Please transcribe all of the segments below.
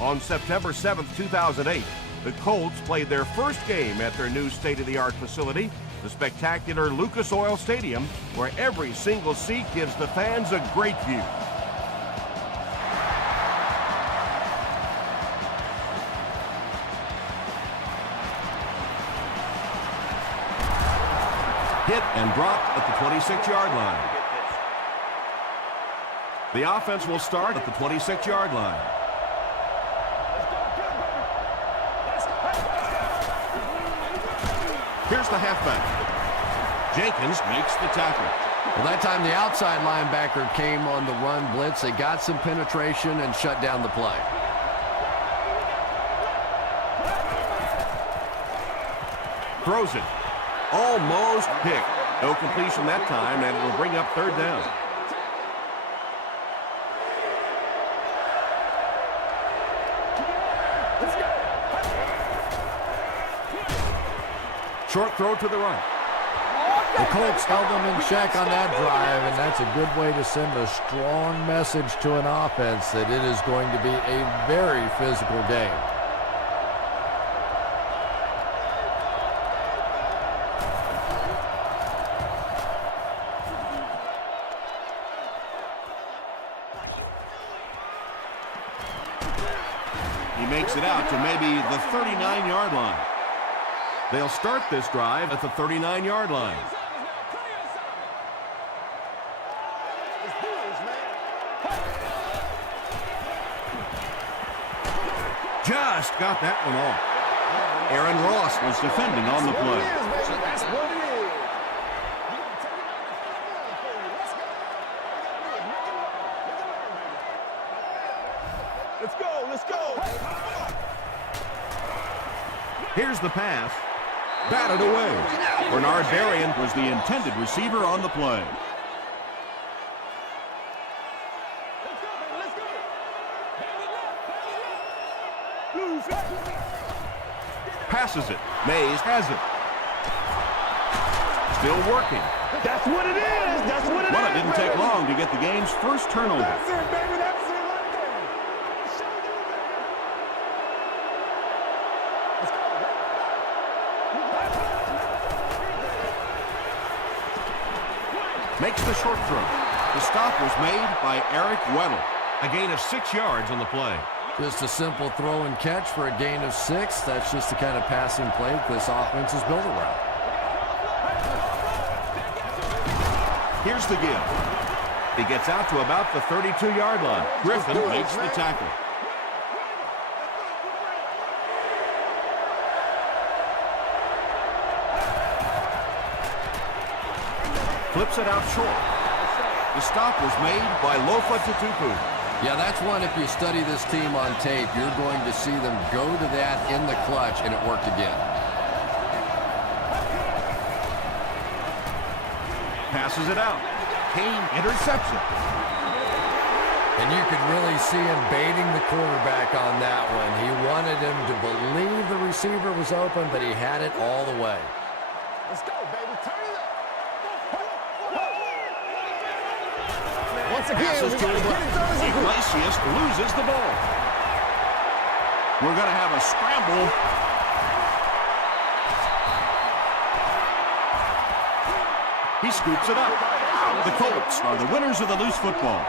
On September 7th, 2008, the Colts played their first game at their new state-of-the-art facility, the spectacular Lucas Oil Stadium, where every single seat gives the fans a great view. Hit and dropped at the 26-yard line. The offense will start at the 26-yard line. Here's the halfback. Jenkins makes the tackle. Well, that time the outside linebacker came on the run blitz. They got some penetration and shut down the play. Throws it. Almost picked. No completion that time, and it will bring up third down. Short throw to the right. The Colts held them in check on that drive, and that's a good way to send a strong message to an offense that it is going to be a very physical game. He makes it out to maybe the 39-yard line. They'll start this drive at the 39-yard line. Just got that one off. Aaron Ross was defending on the play. Let's go, let's go. Here's the pass. Batted away. Bernard Berrien was the intended receiver on the play. Passes it. Mays has it. Still working. That's what it is. That's what it is. Well, it didn't take long to get the game's first turnover. That's it, baby. That's it right there. Makes the short throw. The stop was made by Eric Weddle. A gain of 6 yards on the play. Just a simple throw and catch for a gain of 6. That's just the kind of passing play this offense is built around. Here's the give. He gets out to about the 32-yard line. Griffin makes the tackle. Flips it out short. The stop was made by Lofa Tatupu. Yeah, that's one, if you study this team on tape, you're going to see them go to that in the clutch, and it worked again. Passes it out. Kane intercepts it. And you could really see him baiting the quarterback on that one. He wanted him to believe the receiver was open, but he had it all the way. Let's go, baby. Turn it up. Once again, passes to his left. Iglesias loses the ball. We're going to have a scramble. He scoops it up. The Colts are the winners of the loose football.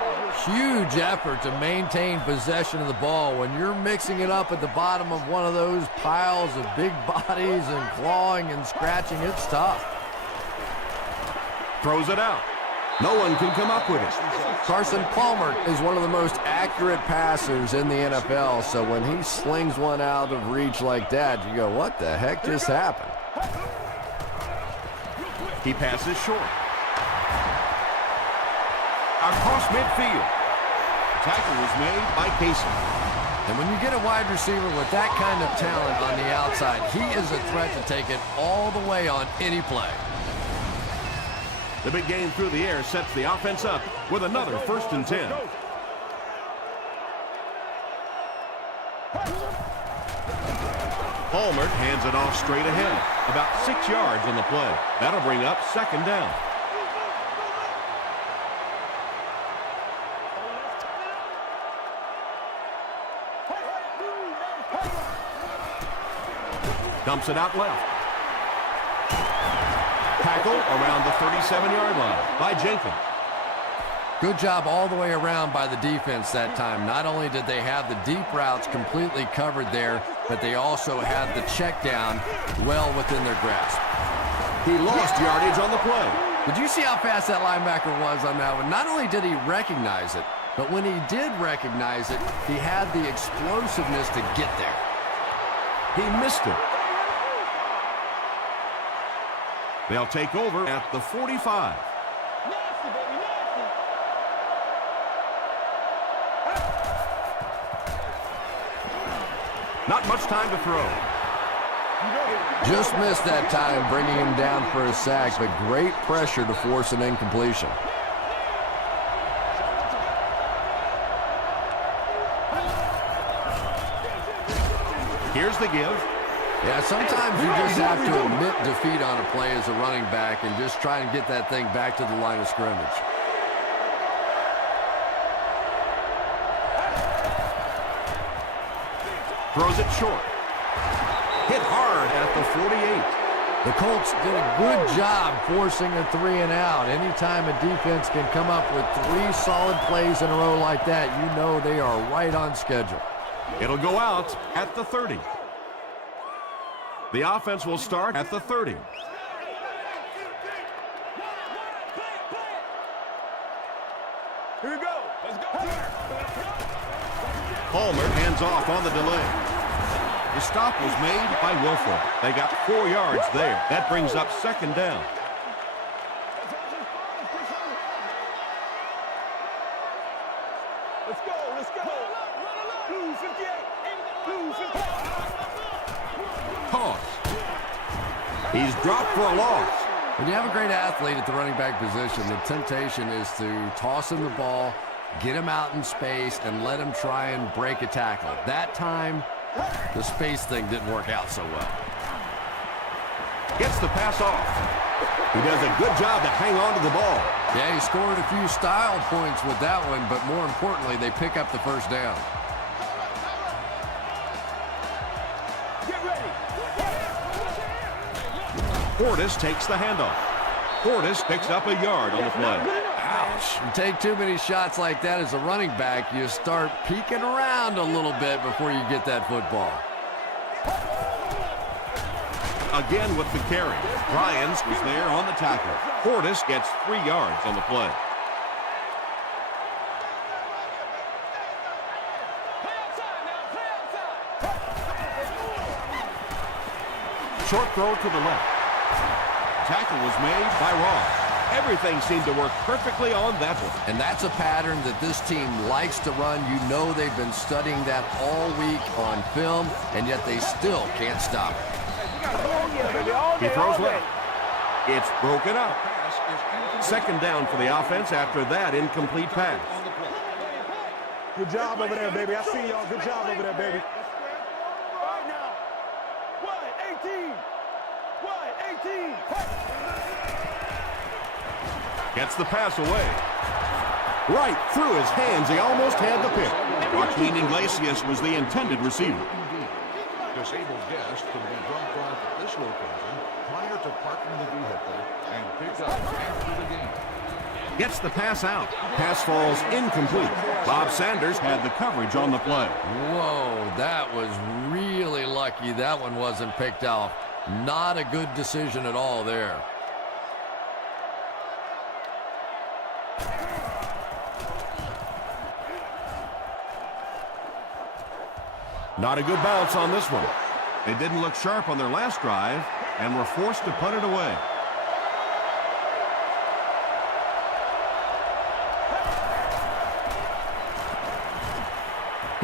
Huge effort to maintain possession of the ball. When you're mixing it up at the bottom of one of those piles of big bodies and clawing and scratching, it's tough. Throws it out. No one can come up with it. Carson Palmer is one of the most accurate passers in the NFL, so when he slings one out of reach like that, you go, what the heck just happened? He passes short. Across midfield. Tackle was made by Casey. And when you get a wide receiver with that kind of talent on the outside, he is a threat to take it all the way on any play. The big game through the air sets the offense up with another 1st and 10. Palmer hands it off straight ahead. About 6 yards on the play. That'll bring up 2nd down. Dumps it out left. Tackle around the 37-yard line by Jenkins. Good job all the way around by the defense that time. Not only did they have the deep routes completely covered there, but they also had the check down well within their grasp. He lost yardage on the play. Did you see how fast that linebacker was on that one? Not only did he recognize it, but when he did recognize it, he had the explosiveness to get there. He missed it. They'll take over at the 45. Not much time to throw. Just missed that time, bringing him down for a sack, but great pressure to force an incompletion. Here's the give. Yeah, sometimes you just have to admit defeat on a play as a running back and just try and get that thing back to the line of scrimmage. Throws it short. Hit hard at the 48. The Colts did a good job forcing a 3-and-out. Anytime a defense can come up with 3 solid plays in a row like that, you know they are right on schedule. It'll go out at the 30. The offense will start at the 30. Here we go. Let's go. Palmer hands off on the delay. The stop was made by Wilford. They got 4 yards there. That brings up second down. Let's go. Let's go. Blue 58. Blue 58. Toss. He's dropped for a loss. When you have a great athlete at the running back position, the temptation is to toss him the ball, get him out in space, and let him try and break a tackle. That time, the space thing didn't work out so well. Gets the pass off. He does a good job to hang on to the ball. Yeah, he scored a few style points with that one, but more importantly, they pick up the first down. Get ready. Portis takes the handoff. Portis picks up a yard on the play. Ouch. You take too many shots like that as a running back, you start peeking around a little bit before you get that football. Again with the carry. Ryans was there on the tackle. Portis gets 3 yards on the play. Short throw to the left. Tackle was made by Ross. Everything seemed to work perfectly on that one. And that's a pattern that this team likes to run. You know they've been studying that all week on film, and yet they still can't stop it. He throws left. It's broken up. Second down for the offense after that incomplete pass. Good job over there, baby. I see y'all. Good job over there, baby. Right now. 1-18. 1-18. Gets the pass away. Right through his hands. He almost had the pick. Joaquin Iglesias was the intended receiver. Disabled guests can be dropped off at this location prior to parking the vehicle and picked up after the game. Gets the pass out. Pass falls incomplete. Bob Sanders had the coverage on the play. Whoa, that was really lucky that one wasn't picked off. Not a good decision at all there. Not a good bounce on this one. They didn't look sharp on their last drive and were forced to punt it away.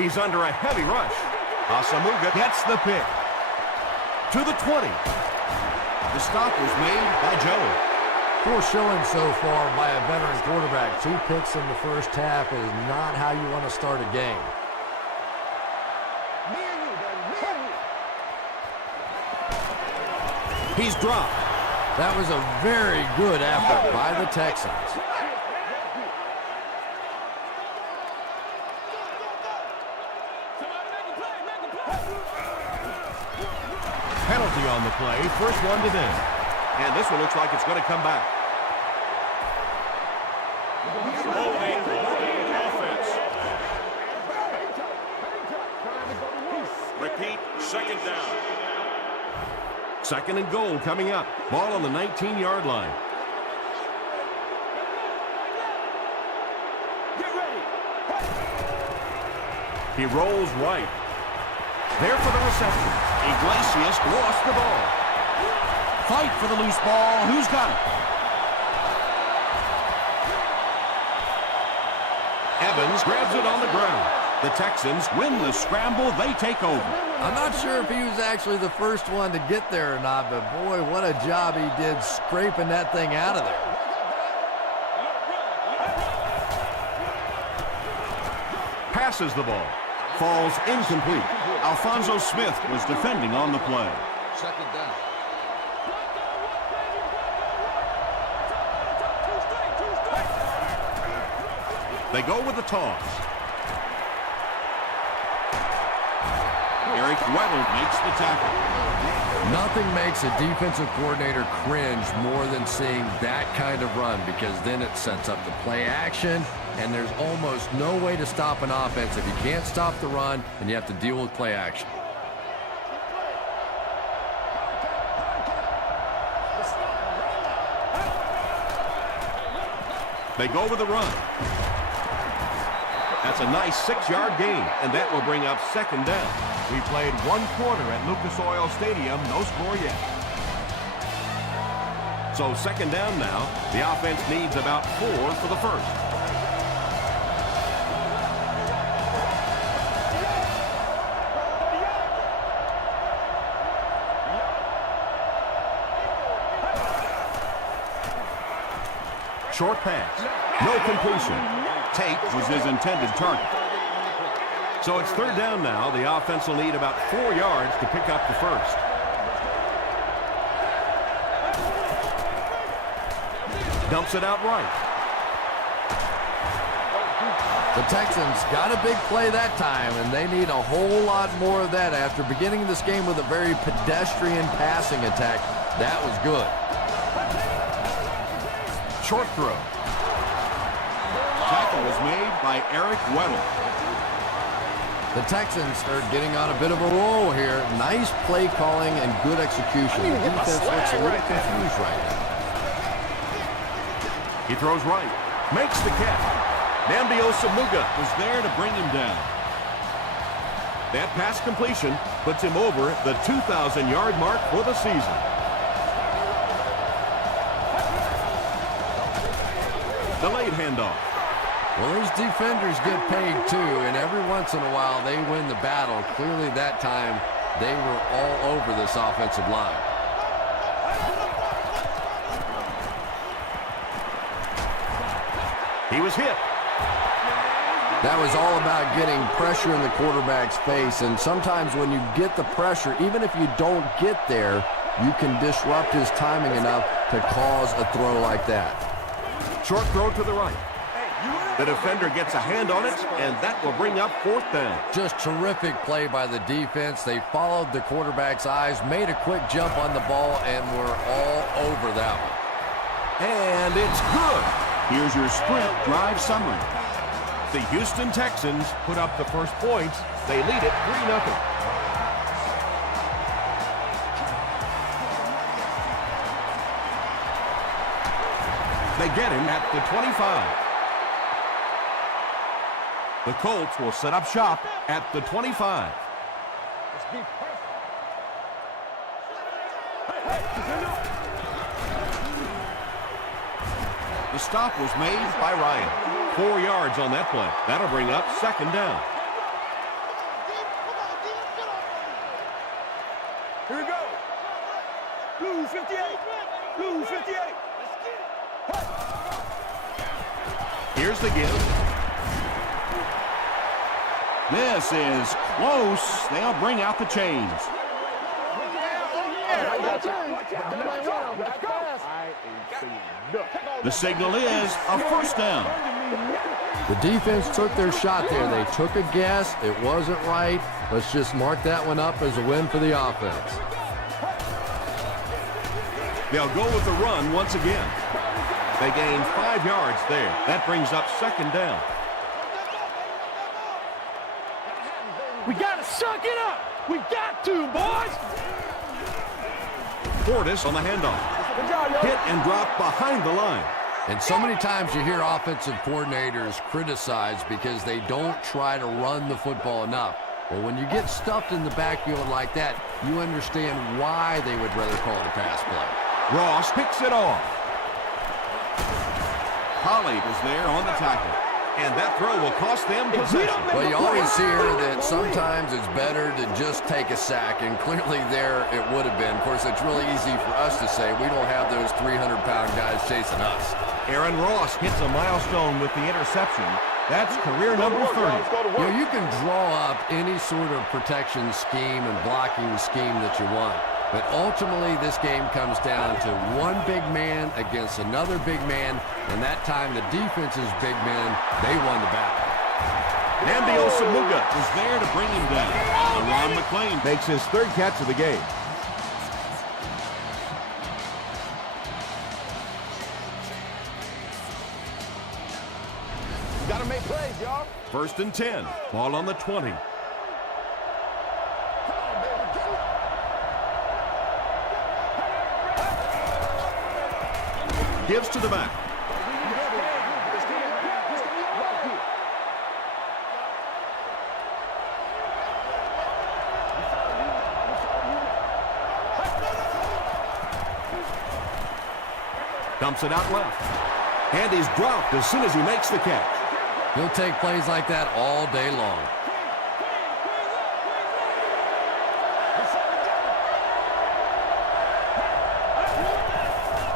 He's under a heavy rush. Asamuga gets the pick. To the 20. The stop was made by Joe. Poor showing so far by a veteran quarterback. 2 picks in the first half is not how you want to start a game. He's dropped. That was a very good effort by the Texans. penalty on the play. First one to them. And this one looks like it's going to come back. Offense. Repeat, second down. Second and goal coming up. Ball on the 19-yard line. Get ready. He rolls right. There for the reception. Iglesias lost the ball. Fight for the loose ball. Who's got it? Evans grabs it on the ground. The Texans win the scramble. They take over. I'm not sure if he was actually the first one to get there or not, but boy, what a job he did scraping that thing out of there. Passes the ball. Falls incomplete. Alfonso Smith was defending on the play. Second down. They go with the toss. Eric Weddle makes the tackle. Nothing makes a defensive coordinator cringe more than seeing that kind of run, because then it sets up the play action, and there's almost no way to stop an offense if you can't stop the run and you have to deal with play action. They go with the run. That's a nice 6-yard gain, and that will bring up second down. We played 1 quarter at Lucas Oil Stadium, no score yet. So second down now. The offense needs about 4 for the first. Short pass. No completion. Tate was his intended target. So it's third down now. The offense will need about 4 yards to pick up the first. Dumps it out right. The Texans got a big play that time, and they need a whole lot more of that after beginning this game with a very pedestrian passing attack. That was good. Short throw. Tackle was made by Eric Weddle. The Texans are getting on a bit of a roll here. Nice play calling and good execution. The defense looks a little confused right now. He throws right. Makes the catch. Nambiosa Muga was there to bring him down. That pass completion puts him over the 2,000-yard mark for the season. Delayed handoff. Well, those defenders get paid too, and every once in a while they win the battle. Clearly that time they were all over this offensive line. He was hit. That was all about getting pressure in the quarterback's face, and sometimes when you get the pressure, even if you don't get there, you can disrupt his timing enough to cause a throw like that. Short throw to the right. The defender gets a hand on it, and that will bring up fourth down. Just terrific play by the defense. They followed the quarterback's eyes, made a quick jump on the ball, and were all over that one. And it's good. Here's your sprint drive summary. The Houston Texans put up the first points. They lead it 3-0. They get him at the 25. The Colts will set up shop at the 25. The stop was made by Ryan. 4 yards on that play. That'll bring up second down. Here we go. Blue 58. Blue 58. Here's the give. This is close. They'll bring out the chains. The signal is a first down. The defense took their shot there. They took a guess. It wasn't right. Let's just mark that one up as a win for the offense. They'll go with the run once again. They gain 5 yards there. That brings up second down. We got to suck it up. We got to, boys. Portis on the handoff. Hit and drop behind the line. And so many times you hear offensive coordinators criticized because they don't try to run the football enough. Well, when you get stuffed in the backfield like that, you understand why they would rather call the pass play. Ross picks it off. Pollard is there on the tackle. And that throw will cost them possession. Well, you always hear that sometimes it's better to just take a sack, and clearly there it would have been. Of course, it's really easy for us to say. We don't have those 300-pound guys chasing us. Aaron Ross hits a milestone with the interception. That's career number 30. You know, you can draw up any sort of protection scheme and blocking scheme that you want. But ultimately, this game comes down to one big man against another big man, and that time the defense's big men, they won the battle. Nambi Osamuga is there to bring him down. Ron McClain makes his 3rd catch of the game. Got to make plays, y'all. 1st and 10. Ball on the 20. Gives to the back. Dumps it out left. And he's dropped as soon as he makes the catch. He'll take plays like that all day long.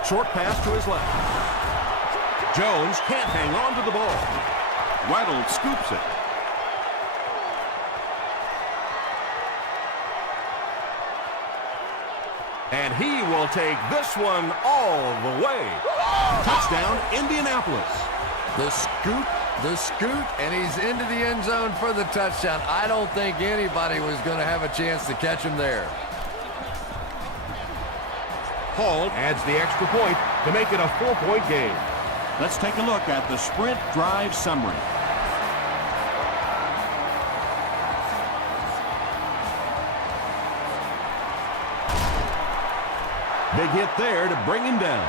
Short pass to his left. Jones can't hang on to the ball. Weddle scoops it. And he will take this one all the way. Touchdown, Indianapolis. The scoot, and he's into the end zone for the touchdown. I don't think anybody was going to have a chance to catch him there. Hall adds the extra point to make it a 4-point game. Let's take a look at the sprint drive summary. Big hit there to bring him down.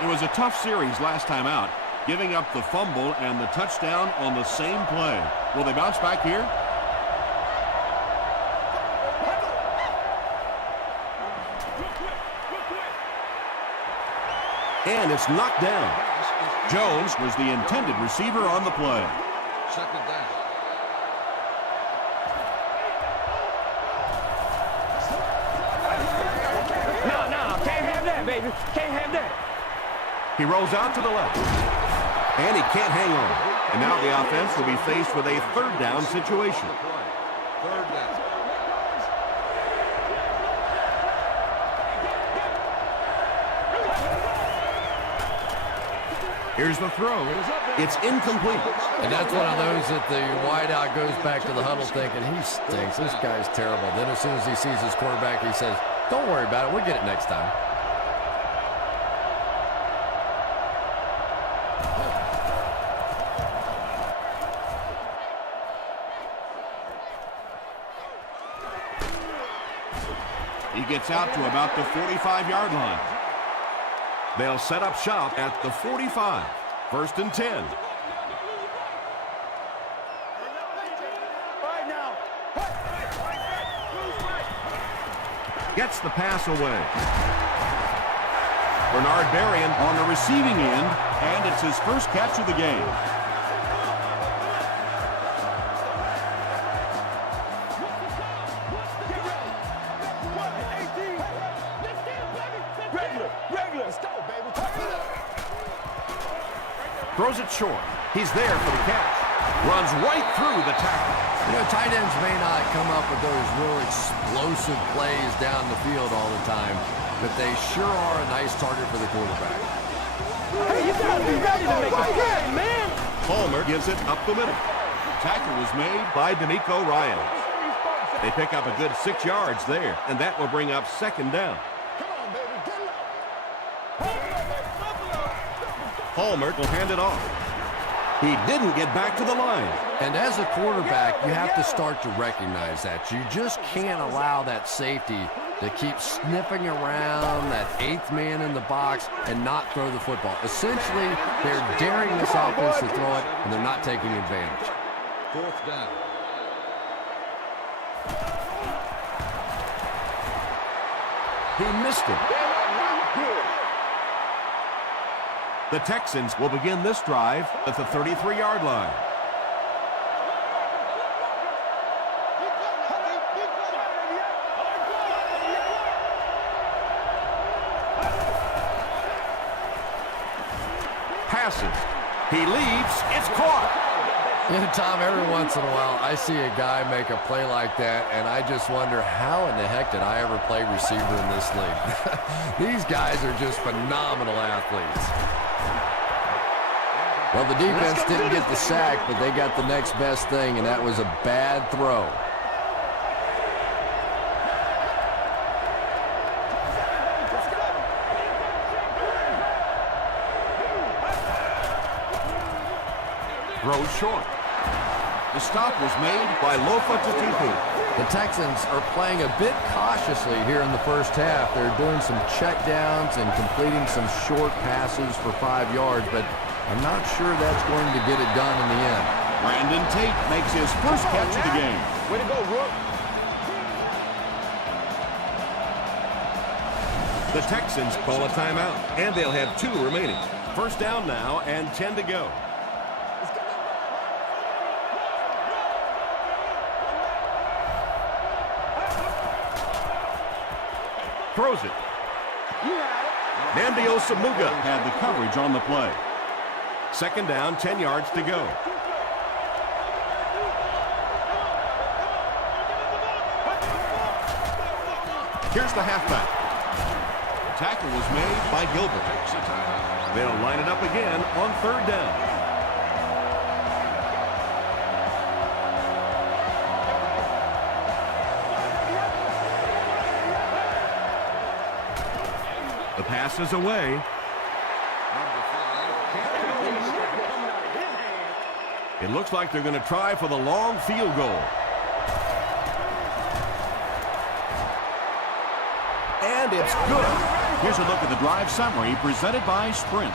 It was a tough series last time out, giving up the fumble and the touchdown on the same play. Will they bounce back here? And it's knocked down. Jones was the intended receiver on the play. 2nd down. No, can't have that, baby. Can't have that. He rolls out to the left. And he can't hang on. And now the offense will be faced with a 3rd down situation. 3rd down. Here's the throw. It's incomplete. And that's one of those that the wideout goes back to the huddle thinking, he stinks. This guy's terrible. Then as soon as he sees his quarterback, he says, don't worry about it. We'll get it next time. He gets out to about the 45-yard line. They'll set up shop at the 45. 1st and 10. Gets the pass away. Bernard Berrien on the receiving end, and it's his 1st catch of the game. Throws it short. He's there for the catch. Runs right through the tackle. You know, tight ends may not come up with those real explosive plays down the field all the time, but they sure are a nice target for the quarterback. Hey, you gotta be ready to make a play, man. Palmer gives it up the middle. Tackle was made by D'Amico Ryans. They pick up a good 6 yards there, and that will bring up 2nd down. Hallmark will hand it off. He didn't get back to the line. And as a quarterback, you have to start to recognize that. You just can't allow that safety to keep sniffing around that 8th man in the box and not throw the football. Essentially, they're daring this offense to throw it, and they're not taking advantage. 4th down. He missed it. The Texans will begin this drive at the 33-yard line. Passes. He leaps. It's caught. Yeah, Tom, every once in a while, I see a guy make a play like that, and I just wonder, how in the heck did I ever play receiver in this league? These guys are just phenomenal athletes. Well, the defense didn't get the sack, but they got the next best thing, and that was a bad throw. Throws short. The stop was made by Lofa Tatupu. The Texans are playing a bit cautiously here in the first half. They're doing some checkdowns and completing some short passes for 5 yards, but I'm not sure that's going to get it done in the end. Brandon Tate makes his first catch of the game. Way to go, Rook. The Texans call a timeout, and they'll have 2 remaining. First down now and 10 to go. Throws it. Namdi Osamuga had the coverage on the play. Second down, 10 yards to go. Here's the halfback. Tackle was made by Gilbert. They'll line it up again on 3rd down. The pass is away. It looks like they're going to try for the long field goal. And it's good. Here's a look at the drive summary presented by Sprint.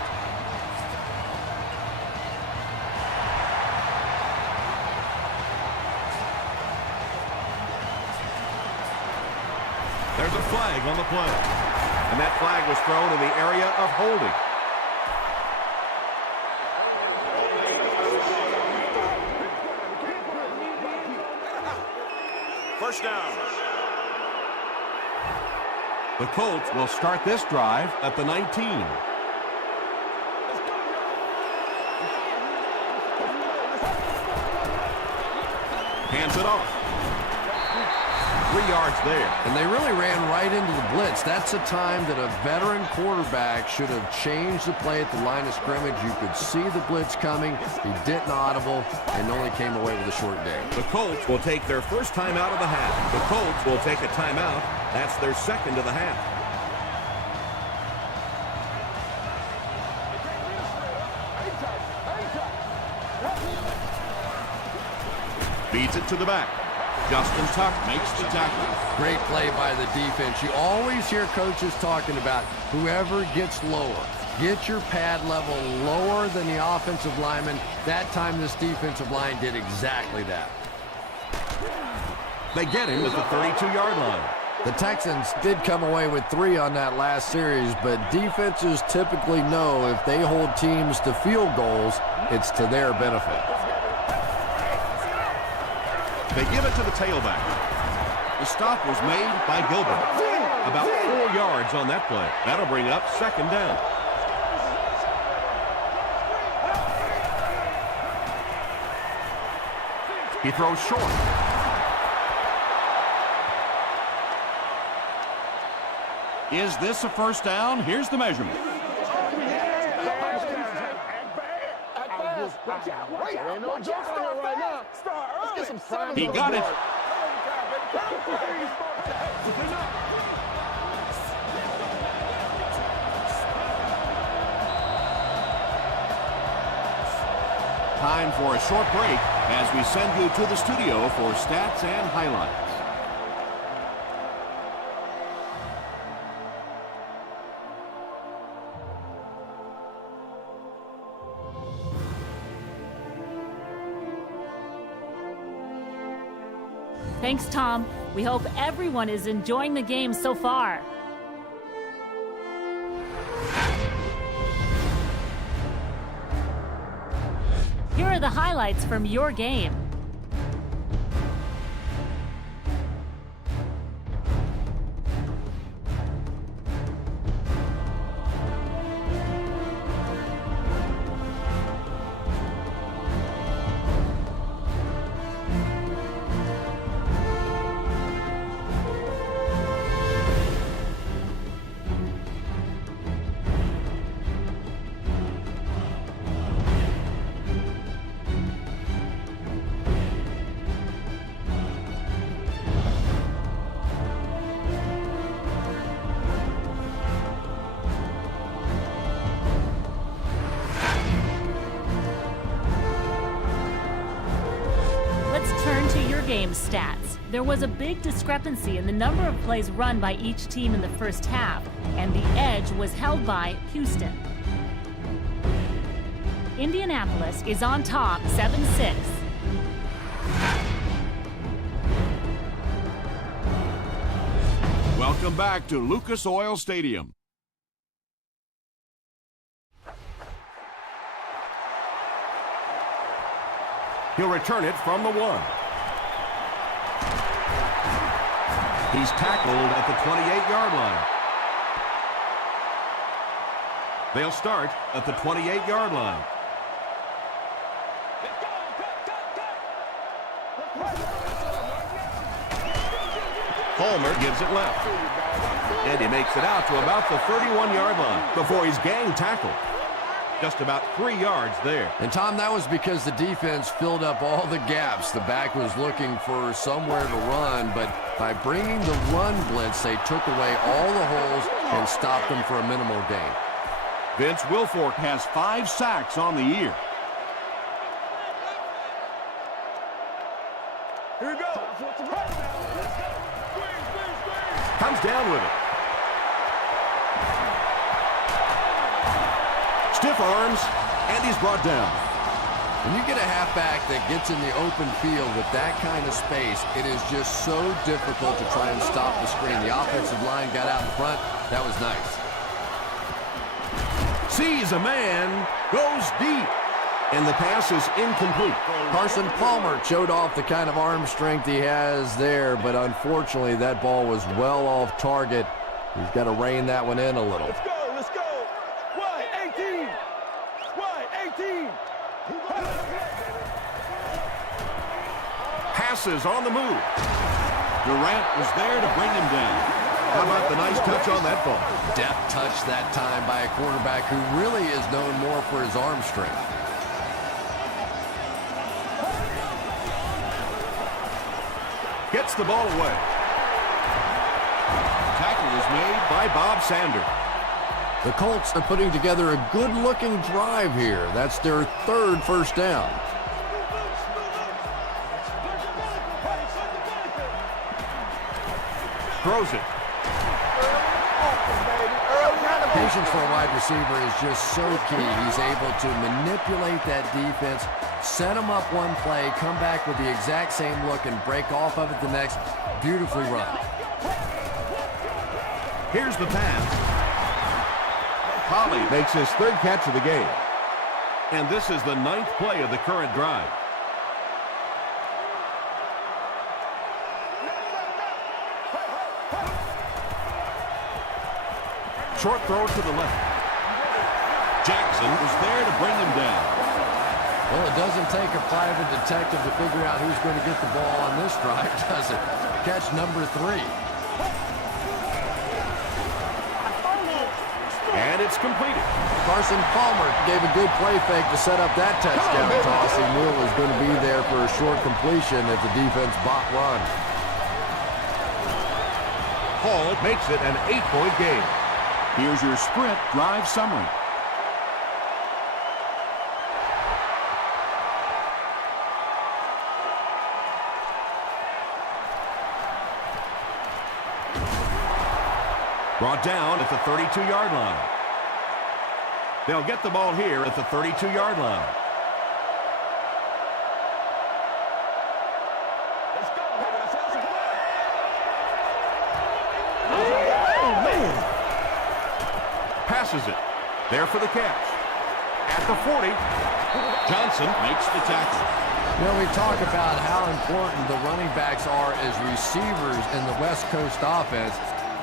There's a flag on the play. And that flag was thrown in the area of holding. First down. The Colts will start this drive at the 19. Hands it off. 3 yards there. And they really ran right into the blitz. That's a time that a veteran quarterback should have changed the play at the line of scrimmage. You could see the blitz coming. He didn't audible and only came away with a short day. The Colts will take their first time out of the half. The Colts will take a timeout. That's their second of the half. Feeds it to the back. Justin Tuck makes the tackle. Great play by the defense. You always hear coaches talking about whoever gets lower. Get your pad level lower than the offensive lineman. That time this defensive line did exactly that. They get him at the 32-yard line. The Texans did come away with 3 on that last series, but defenses typically know if they hold teams to field goals, it's to their benefit. They give it to the tailback. The stop was made by Gilbert. About 4 yards on that play. That'll bring up second down. He throws short. Is this a first down? Here's the measurement. He got it. Time for a short break as we send you to the studio for stats and highlights. Thanks, Tom. We hope everyone is enjoying the game so far. Here are the highlights from your game. Game stats. There was a big discrepancy in the number of plays run by each team in the first half, and the edge was held by Houston. Indianapolis is on top 7-6. Welcome back to Lucas Oil Stadium. He'll return it from the 1. He's tackled at the 28-yard line. They'll start at the 28-yard line. Palmer gives it left. And he makes it out to about the 31-yard line before he's gang tackled. Just about 3 yards there. And, Tom, that was because the defense filled up all the gaps. The back was looking for somewhere to run, but by bringing the run blitz, they took away all the holes and stopped them for a minimal gain. Vince Wilfork has 5 sacks on the year. Here we go. Comes down with it. Stiff arms, and he's brought down. When you get a halfback that gets in the open field with that kind of space, it is just so difficult to try and stop the screen. The offensive line got out in front. That was nice. Sees a man, goes deep, and the pass is incomplete. Carson Palmer showed off the kind of arm strength he has there, but unfortunately that ball was well off target. He's got to rein that one in a little. Let's go. Wide 18. Wide 18. Passes on the move. Durant was there to bring him down. How about the nice touch on that ball? Deft touch that time by a quarterback who really is known more for his arm strength. Gets the ball away. Tackle is made by Bob Sander. The Colts are putting together a good-looking drive here. That's their 3rd first down. Throws it. Patience for a wide receiver is just so key. He's able to manipulate that defense, set them up one play, come back with the exact same look, and break off of it the next. Beautifully run. Here's the pass. Holly makes his 3rd catch of the game. And this is the 9th play of the current drive. Short throw to the left. Jackson was there to bring him down. Well, it doesn't take a private detective to figure out who's going to get the ball on this drive, does it? Catch number 3. And it's completed. Carson Palmer gave a good play fake to set up that touchdown toss. He knew it was going to be there for a short completion if the defense bot run. Hall makes it an 8-point game. Here's your Sprint drive summary. Brought down at the 32-yard line. They'll get the ball here at the 32-yard line. Let's go, baby. Let's have some fun. Oh, man. Passes it. There for the catch. At the 40, Johnson makes the tackle. You know, we talk about how important the running backs are as receivers in the West Coast offense.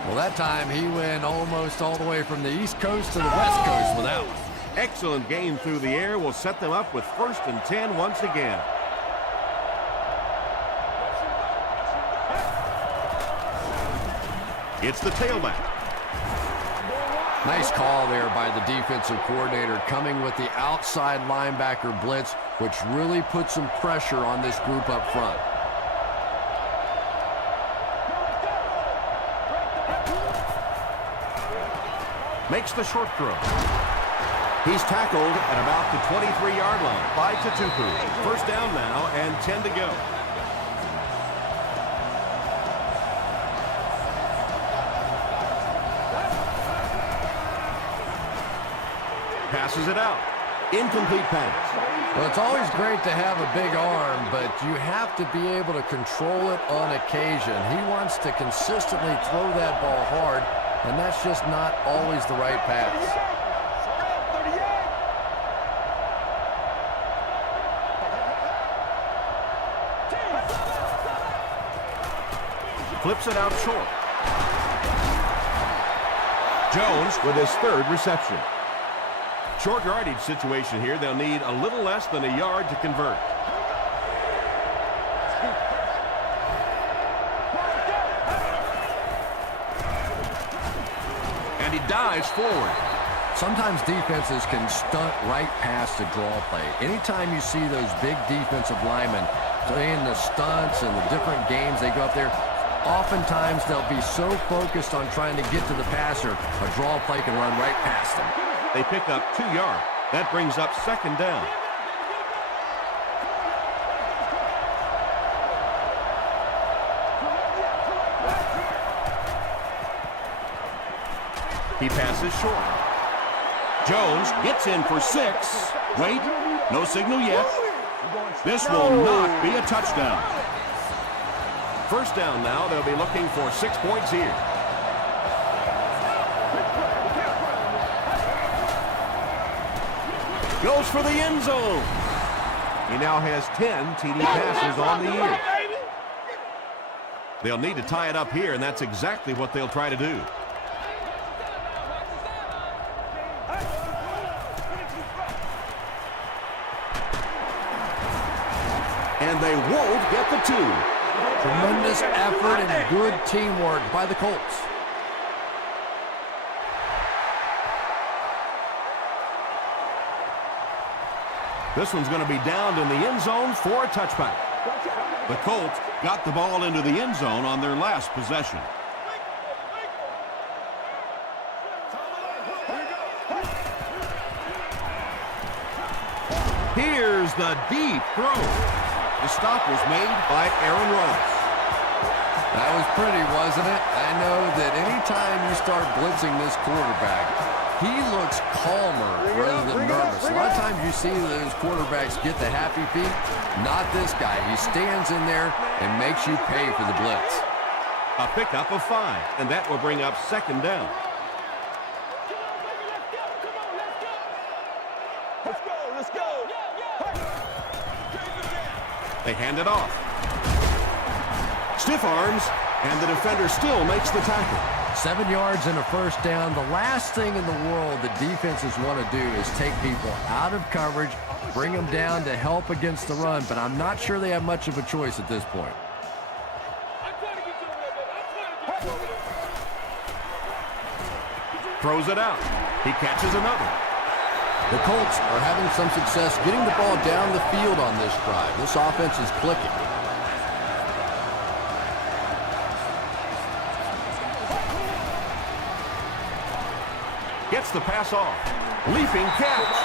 Well, that time he went almost all the way from the East Coast to the West Coast with that one. Excellent gain through the air will set them up with 1st and 10 once again. It's the tailback. Nice call there by the defensive coordinator, coming with the outside linebacker blitz, which really put some pressure on this group up front. Makes the short throw. He's tackled at about the 23-yard line by Tutupu. 1st down now and 10 to go. Passes it out. Incomplete pass. Well, it's always great to have a big arm, but you have to be able to control it on occasion. He wants to consistently throw that ball hard, and that's just not always the right pass. Flips it out short. Jones with his 3rd reception. Short yardage situation here. They'll need a little less than a yard to convert. And he dives forward. Sometimes defenses can stunt right past the draw play. Anytime you see those big defensive linemen playing the stunts and the different games they go up there, oftentimes they'll be so focused on trying to get to the passer, a draw play can run right past them. They pick up 2 yards. That brings up 2nd down. He passes short. Jones gets in for 6. Wait, no signal yet. This will not be a touchdown. 1st down now. They'll be looking for 6 points here. Goes for the end zone. He now has 10 TD passes on the year. They'll need to tie it up here, and that's exactly what they'll try to do. And they won't get the 2. Tremendous effort and good teamwork by the Colts. This one's going to be downed in the end zone for a touchback. The Colts got the ball into the end zone on their last possession. Here's the deep throw. The stop was made by Aaron Ross. That was pretty, wasn't it? I know that anytime you start blitzing this quarterback, he looks calmer rather than nervous. A lot of times you see those quarterbacks get the happy feet. Not this guy. He stands in there and makes you pay for the blitz. A pickup of 5, and that will bring up 2nd down. Let's go. They hand it off. Stiff arms, and the defender still makes the tackle. 7 yards and a 1st down. The last thing in the world that defenses want to do is take people out of coverage, bring them down to help against the run, but I'm not sure they have much of a choice at this point. Throws it out. He catches another. The Colts are having some success getting the ball down the field on this drive. This offense is clicking. Gets the pass off. Leaping catch.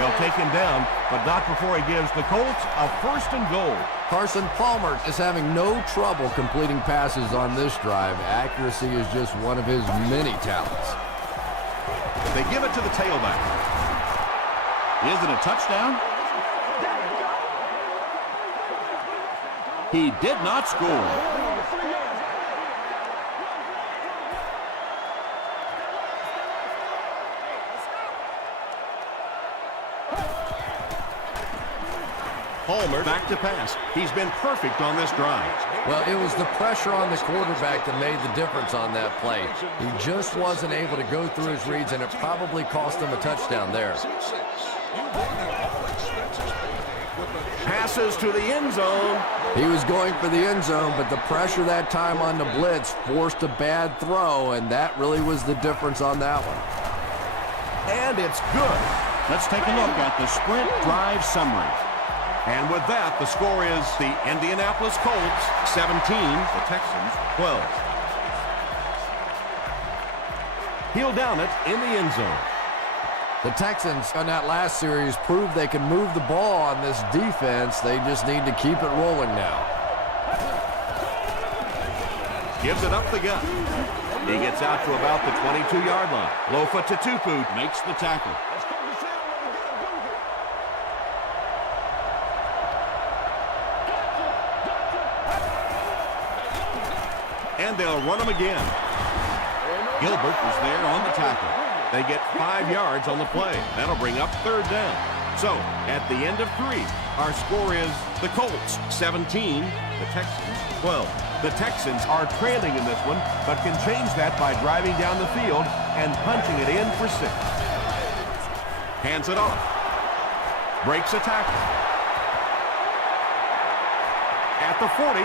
They'll take him down, but not before he gives the Colts a 1st and goal. Carson Palmer is having no trouble completing passes on this drive. Accuracy is just one of his many talents. They give it to the tailback. Is it a touchdown? He did not score. Palmer back to pass. He's been perfect on this drive. Well, it was the pressure on the quarterback that made the difference on that play. He just wasn't able to go through his reads, and it probably cost him a touchdown there. Passes to the end zone. He was going for the end zone, but the pressure that time on the blitz forced a bad throw, and that really was the difference on that one. And it's good. Let's take a look at the sprint drive summary. And with that, the score is the Indianapolis Colts 17, the Texans 12. He'll down it in the end zone. The Texans on that last series proved they can move the ball on this defense. They just need to keep it rolling now. Gives it up the gut. He gets out to about the 22-yard line. Lofa Tatupu makes the tackle. And they'll run him again. Gilbert was there on the tackle. They get 5 yards on the play. That'll bring up third down. So, at the end of 3, our score is the Colts 17, the Texans 12. The Texans are trailing in this one, but can change that by driving down the field and punching it in for 6. Hands it off. Breaks a tackle. At the 40,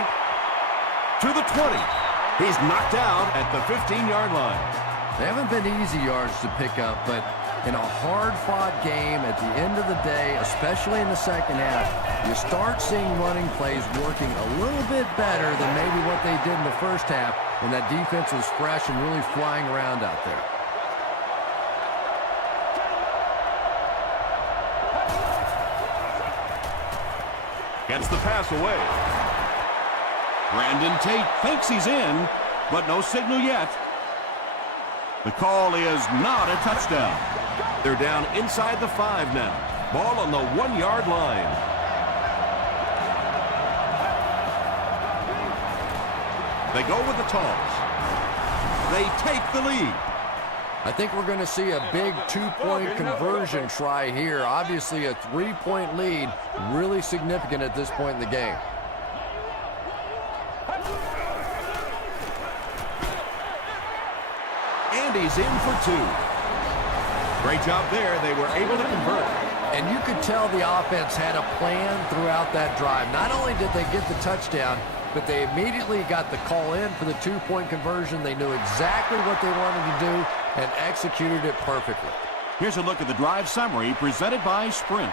to the 20. He's knocked out at the 15-yard line. They haven't been easy yards to pick up, but in a hard-fought game at the end of the day, especially in the second half, you start seeing running plays working a little bit better than maybe what they did in the first half when that defense was fresh and really flying around out there. Gets the pass away. Brandon Tate thinks he's in, but no signal yet. The call is not a touchdown. They're down inside the 5 now. Ball on the 1-yard line. They go with the toss. They take the lead. I think we're going to see a big 2-point conversion try here. Obviously a 3-point lead, really significant at this point in the game. And he's in for 2. Great job there. They were able to convert. And you could tell the offense had a plan throughout that drive. Not only did they get the touchdown, but they immediately got the call in for the 2-point conversion. They knew exactly what they wanted to do and executed it perfectly. Here's a look at the drive summary presented by Sprint.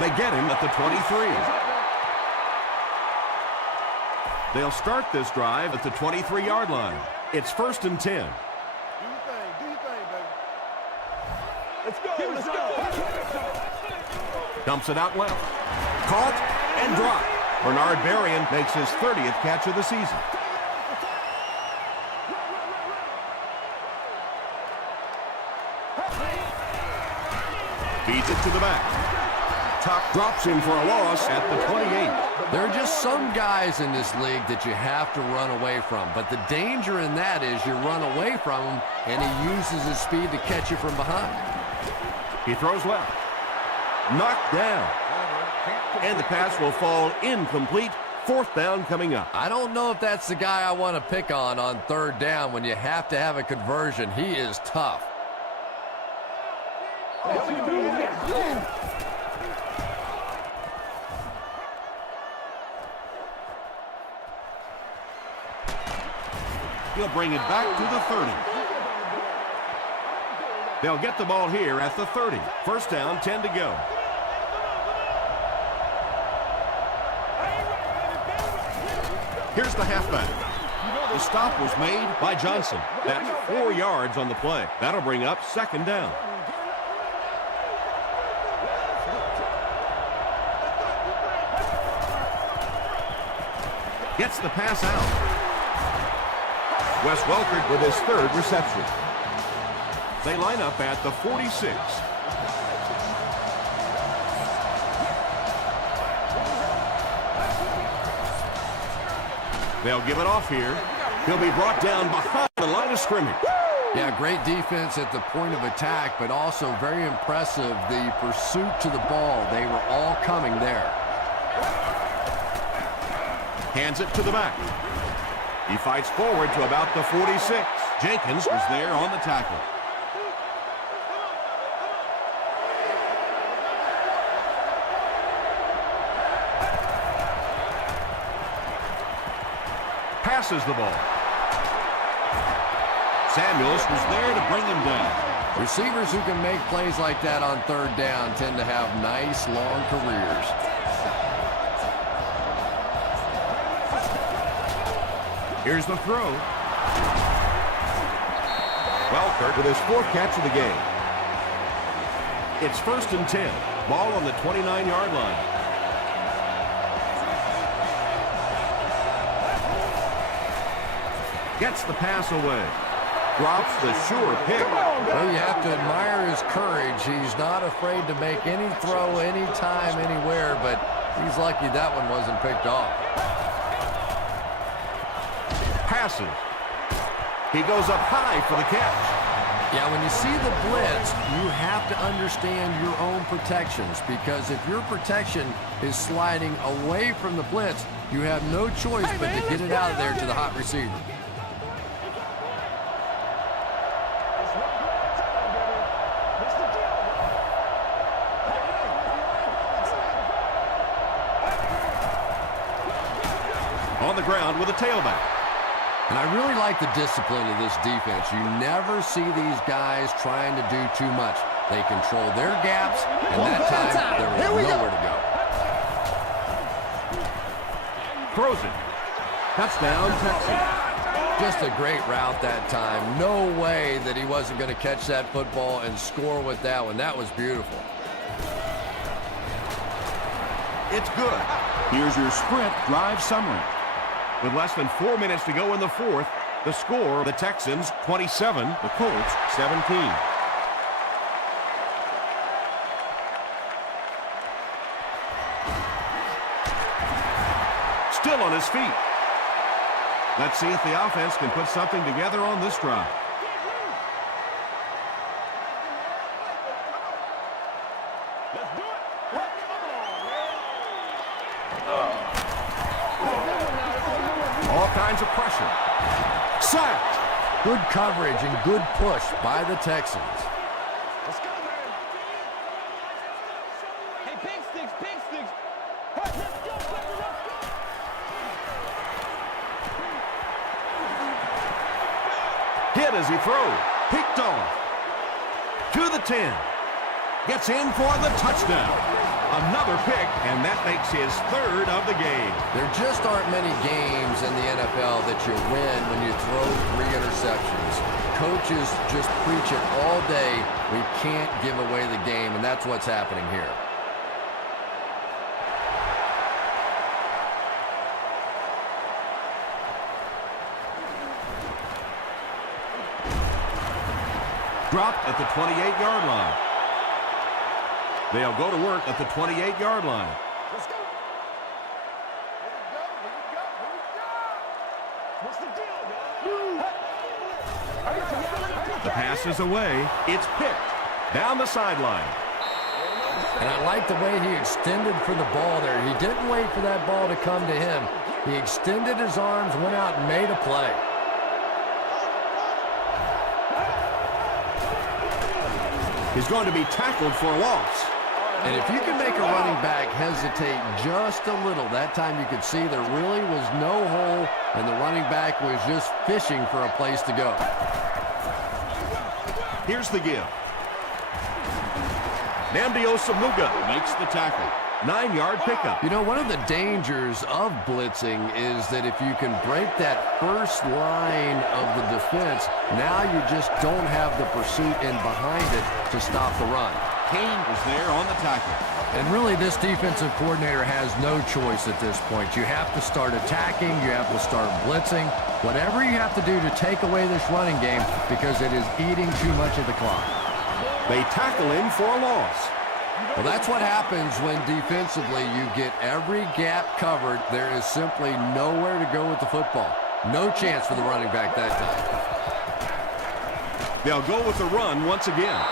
They get him at the 23. They'll start this drive at the 23-yard line. It's 1st and 10. Do your thing, baby. Let's go, let's go. Dumps it out left. Caught and dropped. Bernard Berrien makes his 30th catch of the season. Feeds it to the back. Tuck drops him for a loss at the 28. There are just some guys in this league that you have to run away from. But the danger in that is you run away from him, and he uses his speed to catch you from behind. He throws left. Knocked down. And the pass will fall incomplete. 4th down coming up. I don't know if that's the guy I want to pick on 3rd down when you have to have a conversion. He is tough. He'll bring it back to the 30. They'll get the ball here at the 30. 1st down, 10 to go. Here's the halfback. The stop was made by Johnson. That's 4 yards on the play. That'll bring up 2nd down. Gets the pass out. Wes Welker with his third reception. They line up at the 46. They'll give it off here. He'll be brought down behind the line of scrimmage. Yeah, great defense at the point of attack, but also very impressive the pursuit to the ball. They were all coming there. Hands it to the back. He fights forward to about the 46. Jenkins was there on the tackle. Passes the ball. Samuels was there to bring him down. Receivers who can make plays like that on third down tend to have nice, long careers. Here's the throw. Welker with his fourth catch of the game. It's 1st and 10. Ball on the 29-yard line. Gets the pass away. Drops the sure pick. Well, you have to admire his courage. He's not afraid to make any throw, anytime, anywhere, but he's lucky that one wasn't picked off. Passes. He goes up high for the catch. Yeah, when you see the blitz, you have to understand your own protections, because if your protection is sliding away from the blitz, you have no choice but to get it out of there to the hot receiver. On the ground with a tailback. And I really like the discipline of this defense. You never see these guys trying to do too much. They control their gaps, and that time there was nowhere to go. Throws it. Touchdown, Texans. Just a great route that time. No way that he wasn't going to catch that football and score with that one. That was beautiful. It's good. Here's your sprint drive summary. With less than 4 minutes to go in the fourth, the score, the Texans 27, the Colts 17. Still on his feet. Let's see if the offense can put something together on this drive. All kinds of pressure. Sacked. Good coverage and good push by the Texans. Let's go, man. Hey, pig sticks, pig sticks. Let's go, baby, let's go. Hit as he throws. Picked off. To the 10. Gets in for the touchdown. Another pick, and that makes his third of the game. There just aren't many games in the NFL that you win when you throw 3 interceptions. Coaches just preach it all day. We can't give away the game, and that's what's happening here. Dropped at the 28-yard line. They'll go to work at the 28-yard line. Let's go. What's the deal, man? The pass is away. It's picked down the sideline. And I like the way he extended for the ball there. He didn't wait for that ball to come to him. He extended his arms, went out and made a play. He's going to be tackled for a loss. And if you can make a running back hesitate just a little, that time you could see there really was no hole, and the running back was just fishing for a place to go. Here's the give. Namdi Osamuga makes the tackle. 9-yard pickup. You know, one of the dangers of blitzing is that if you can break that first line of the defense, now you just don't have the pursuit in behind it to stop the run. Kane was there on the tackle. And really, this defensive coordinator has no choice at this point. You have to start attacking. You have to start blitzing. Whatever you have to do to take away this running game because it is eating too much of the clock. They tackle him for a loss. Well, that's what happens when defensively you get every gap covered. There is simply nowhere to go with the football. No chance for the running back that time. They'll go with the run once again.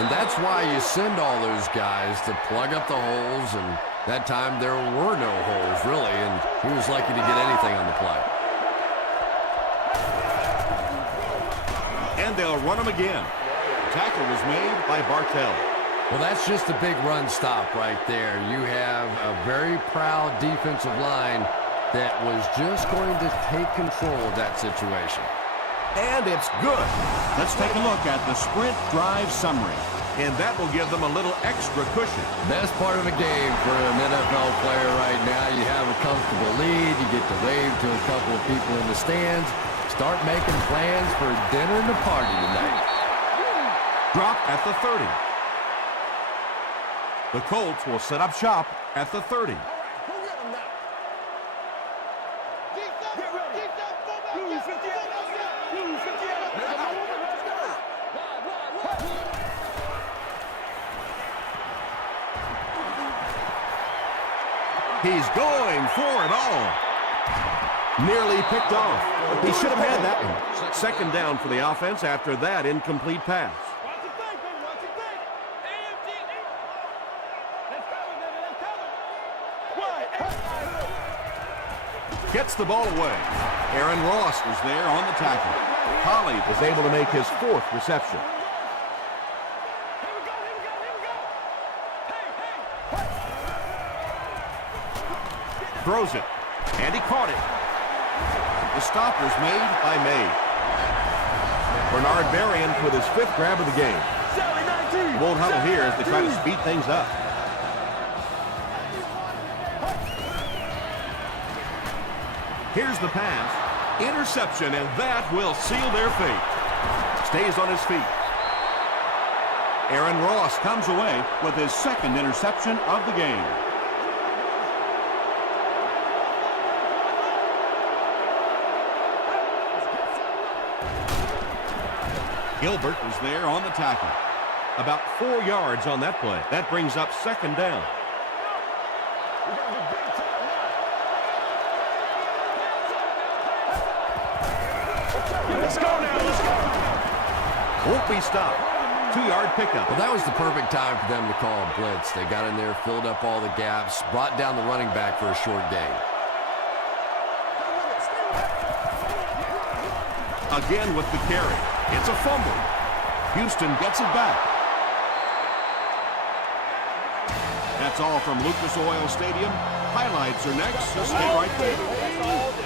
And that's why you send all those guys to plug up the holes, and that time there were no holes, really, and he was lucky to get anything on the play. And they'll run him again. The tackle was made by Bartell. Well, that's just a big run stop right there. You have a very proud defensive line that was just going to take control of that situation. And it's good. Let's take a look at the sprint drive summary. And that will give them a little extra cushion. Best part of a game for an NFL player right now. You have a comfortable lead. You get to wave to a couple of people in the stands. Start making plans for dinner and a party tonight. Drop at the 30. The Colts will set up shop at the 30. He's going for it all. Nearly picked off. He should have had that one. Second down for the offense after that incomplete pass. Gets the ball away. Aaron Ross was there on the tackle. Holly was able to make his fourth reception. Throws it, and he caught it. The stop was made by May. Bernard Berrien with his fifth grab of the game. Won't huddle here as they try to speed things up. Here's the pass. Interception, and that will seal their fate. Stays on his feet. Aaron Ross comes away with his second interception of the game. Gilbert was there on the tackle. About 4 yards on that play. That brings up second down. Let's go now, let's go. Won't be stopped. 2-yard pickup. Well, that was the perfect time for them to call a blitz. They got in there, filled up all the gaps, brought down the running back for a short gain. Again with the carry. It's a fumble. Houston gets it back. That's all from Lucas Oil Stadium. Highlights are next, so stay right there.